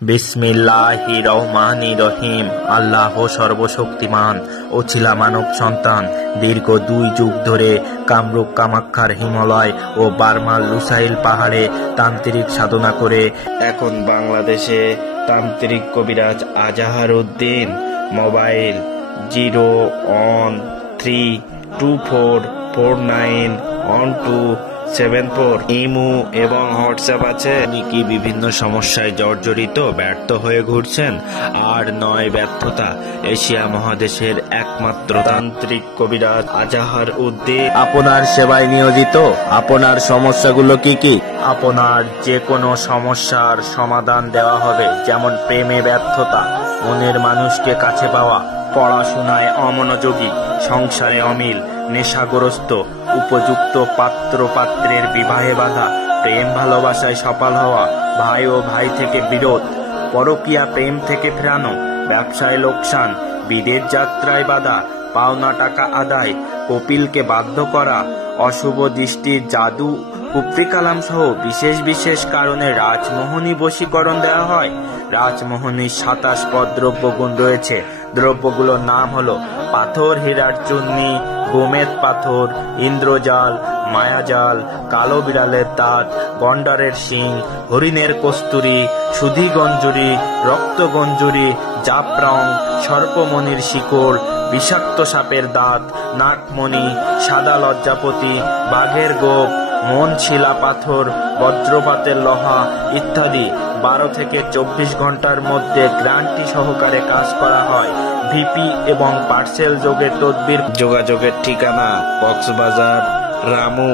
বিসমিল্লাহির রহমানির রহিম। আল্লাহ সর্বশক্তিমান ও ছিলা মানব সন্তান। দীর্ঘ 2 যুগ ধরে কামরূপ কামাখ্যার হিমালয় ও বার্মার লুসাইল পাহাড়ে তান্ত্রিক সাধনা করে এখন বাংলাদেশে তান্ত্রিক কবিরাজ আজাহার উদ্দিন। মোবাইল 01324491274। ইমো এবং হোয়াটসঅ্যাপ আছে। আপনি কি বিভিন্ন সমস্যায় জর্জরিত, ব্যর্থ হয়ে ঘুরছেন? আর নয় ব্যর্থতা, এশিয়া মহাদেশের একমাত্র তান্ত্রিক কবিরাজ আজাহার উদ্দিন আপনার সেবায় নিয়োজিত। আপনার সমস্যাগুলো কি কি? আপনার যে কোনো সমস্যার সমাধান দেওয়া হবে, যেমন প্রেমে ব্যর্থতা, মনের মানুষকে কাছে পাওয়া, পড়াশোনায় অমনোযোগী, সংসারে অমিল, নেশাগ্রস্ত, উপযুক্ত পাত্র পাত্রের বিবাহে বাধা, প্রেম ভালোবাসায় সফল হওয়া, ভাই ও ভাই থেকে বিরোধ, পরকীয়া প্রেম থেকে ফেরানো, ব্যবসায় লোকসান, বিদেশ যাত্রায় বাধা, পাওনা টাকা আদায়, কপিলকে বাধ্য করা, অশুভ দৃষ্টির জাদু, কুফরি কালাম সহ বিশেষ বিশেষ কারণে রাজমোহনী বশীকরণ দেওয়া হয়। রাজমোহনীর 27 পদ দ্রব্যগুণ রয়েছে। দ্রব্যগুলোর নাম হলো পাথর, হীরার চূর্ণি, গোমেদ পাথর, ইন্দ্রজাল, মায়াজাল, কালো বিড়ালের দাঁত, গন্ডারের শিং, হরিণের কস্তুরি, সুধি গঞ্জুরি, রক্ত গঞ্জুরি, জাফরং, সর্পমণির শিকড়, বিষাক্ত সাপের দাঁত, নাগমণি, সাদা লজ্জাপতি, বাঘের গোপ, মন শিলা পাথর, বজ্রপাতের লোহা ইত্যাদি 12 থেকে 24 ঘন্টার মধ্যে গ্যারান্টি সহকারে কাজ করা হয়। ভিপি এবং পার্সেল যোগে তদবির। যোগাযোগের ঠিকানা কক্সবাজার রামু